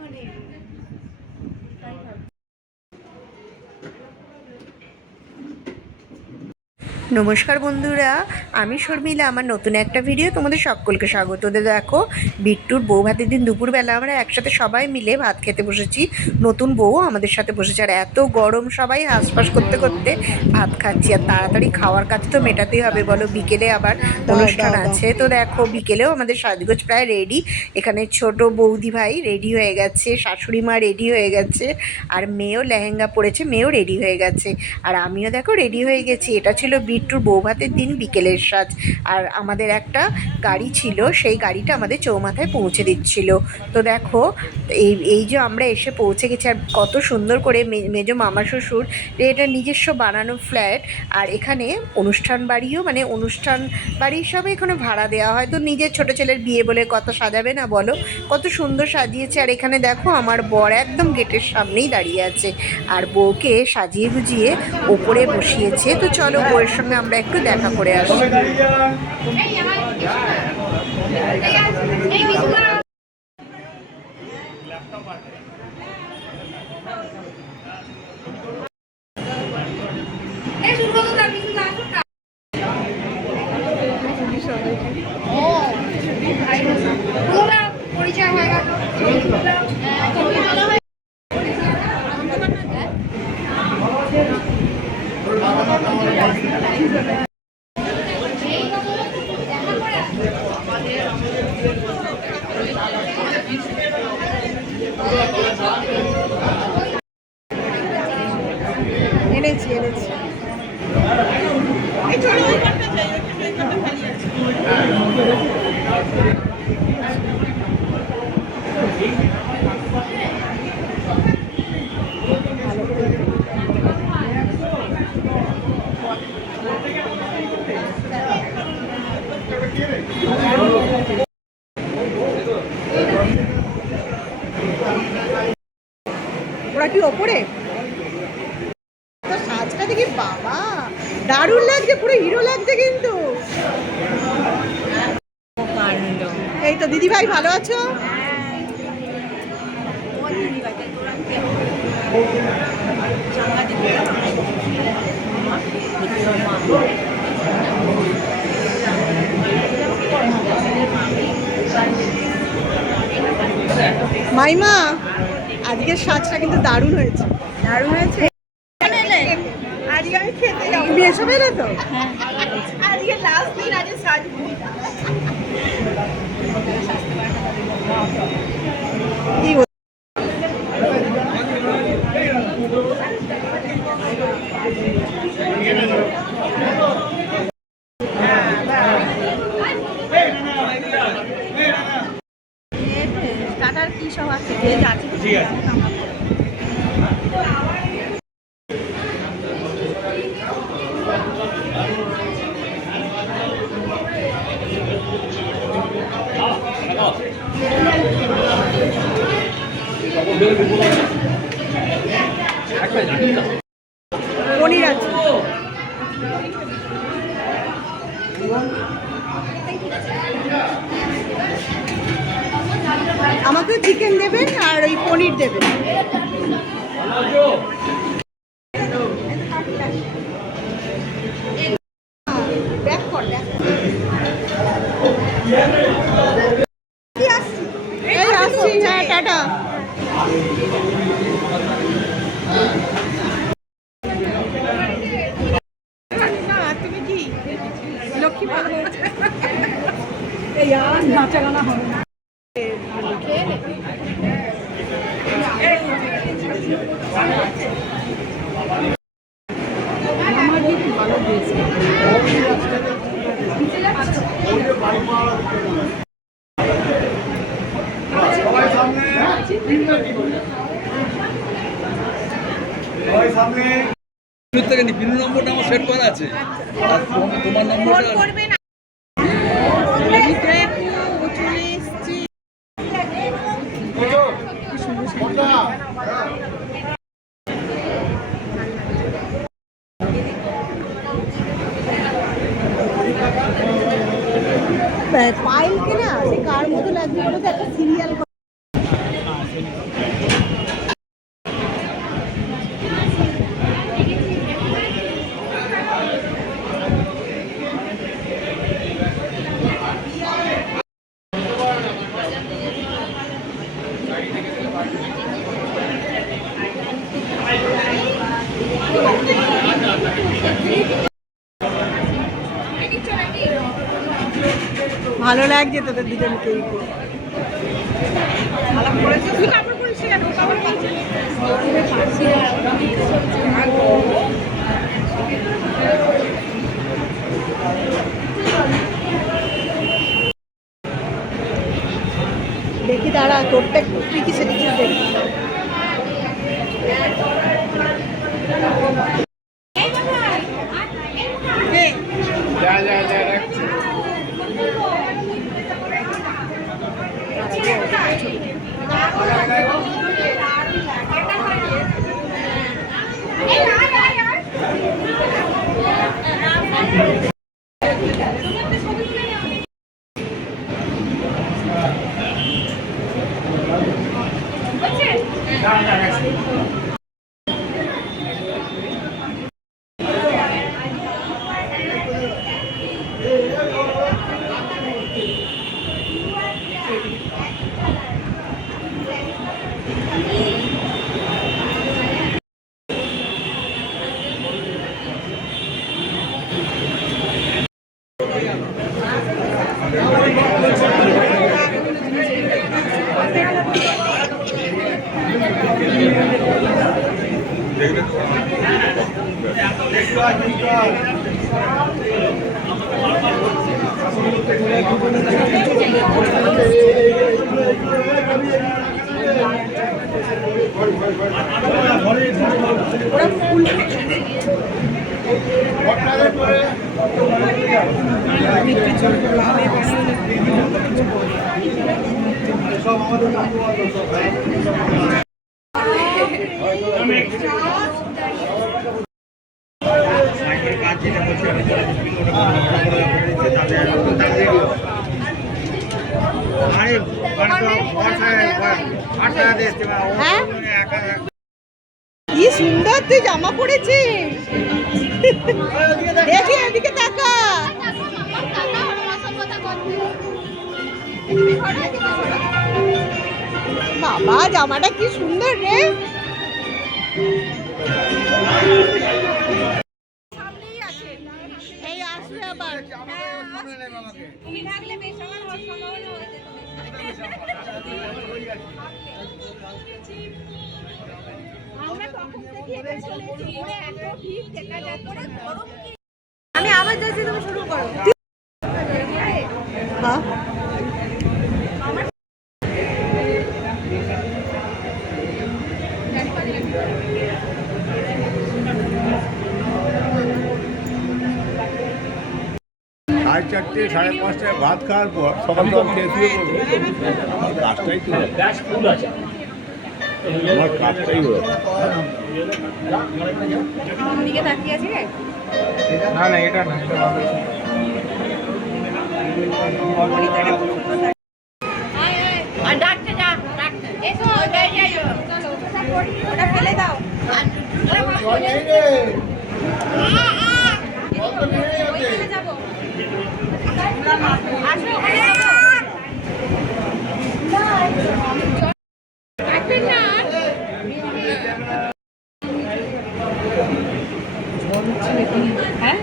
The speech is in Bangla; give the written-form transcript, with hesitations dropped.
মানে তাই ভাব। নমস্কার বন্ধুরা, আমি শর্মিলা। আমার নতুন একটা ভিডিও তোমাদের সকলকে স্বাগত। দেখো, বিট্টুর বউ ভাতের দিন দুপুরবেলা আমরা একসাথে সবাই মিলে ভাত খেতে বসেছি। নতুন বউ আমাদের সাথে বসেছে, আর এত গরম সবাই হাঁসফাঁস করতে করতে ভাত খাচ্ছি। আর তাড়াতাড়ি খাওয়ার কাজ তো মেটাতেই হবে, বলো, বিকেলে আবার অনুষ্ঠান আছে। তো দেখো, বিকেলেও আমাদের সাজগোজ প্রায় রেডি। এখানে ছোট বৌদি ভাই রেডি হয়ে গেছে, শাশুড়ি মা রেডি হয়ে গেছে, আর মেয়েও লেহেঙ্গা পরেছে, মেয়েও রেডি হয়ে গেছে, আর আমিও দেখো রেডি হয়ে গেছি। এটা ছিল বিট্টুর বৌভাতের দিন বিকেলের সাজ। আর আমাদের একটা গাড়ি ছিল, সেই গাড়িটা আমাদের চৌমাথায় পৌঁছে দিচ্ছিল। তো দেখো, এই এই যে আমরা এসে পৌঁছে গেছি, আর কত সুন্দর করে মেজো মামা শ্বশুর, এটা নিজস্ব বানানো ফ্ল্যাট। আর এখানে অনুষ্ঠান বাড়িও, মানে অনুষ্ঠান বাড়ি সব এখানে ভাড়া দেওয়া হয়। তো নিজের ছোটো ছেলের বিয়ে বলে কত সাজাবে না বলো, কত সুন্দর সাজিয়েছে। আর এখানে দেখো, আমার বর একদম গেটের সামনেই দাঁড়িয়ে আছে, আর বউকে সাজিয়ে গুজিয়ে ওপরে বসিয়েছে। তো চলো, বউয়ের সঙ্গে আমরা একটু দেখা করে আসি। পরিচয় হয়ে গেল। এনেছি এনেছি। ওরা কি ওপরে? সাজটা দেখি বাবা দারুণ লাগছে, পুরো হিরো লাগছে কিন্তু। এই তো দিদি ভাই, ভালো আছো? মাইমা, আজকের সাজটা কিন্তু দারুণ হয়েছে। দারুণ হয়েছে। আজকে আমি খেতে যাবো। তুমি এসব এলে তো? আজকে লাস্ট দিন, আজকে সাজবো। কি স্টার্টার কি সব আছে? ভেজ আছে, ঠিক আছে। পনির আছে। আমাকে চিকেন দেবেন আর ওই পনির দেবেন। এই আসছি, হ্যাঁ, টাটা। তুমি কি লক্ষ্মী ভালো? এই আর নাচা গানা হবে না। আমার কিন্তু ভালো দিয়েছে। থেকে বিনু নম্বরটা আমার সেট করা আছে, আর তোমার নম্বরটা পাইলকে না সে কার মতো লাগবে বলে তো একটা সিরিয়াল ভালো লাগছে তোদের দুজনকে। ভালো করেছিস, তুই কাপড় পরিস কেন? কাপড় পরিস। দেখি দাঁড়া, তোরটা তুই কি সেদিকে দেখি। কি সুন্দর তুই জামা পরেছিস। দেখি এদিকে তাকা। বাবা জামাটা কি সুন্দর রে। এই আসবে আবার। আমি আবার যাচ্ছি, তুমি শুরু করো। হ্যাঁ সাড়ে 4টে 5:30টায় ভাত খাওয়ার পর সকাল সকাল খেয়ে শুয়ে পড়বো। আমার কাজটাই তো আমার কাজটাই হলো না না এটা না ওটা ফেলে দাও। হ্যাঁ